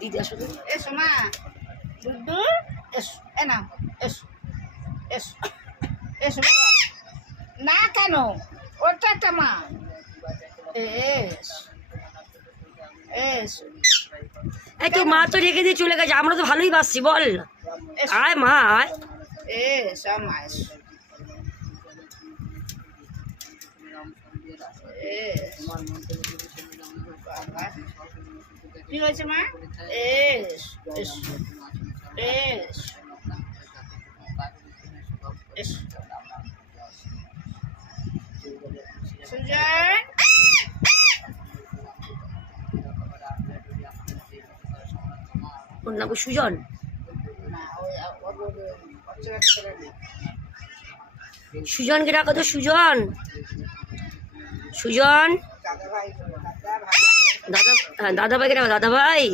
দিদি আসো তো। এসো মা দুধু এসো এ নাও এসো এসো এসো বাবা না কেন ওটা একটা মা এসো এসো এই তো মা তো রেখে দিয়ে চলে গেছে, আমরা তো ভালোই বাসছি বল। আয় মা আয়। এসো মা এসো বাবা কি হয়েছে মা এসো এসো এসো এসো সুজন ওর নাম সুজন। না ওই অচেনা ছেলে না সুজনকে ডাকো তো, সুজন সুজন দাদা ভাই দাদা ভাই দাদা, হ্যাঁ দাদা ভাইকে ডাকো, দাদা ভাই।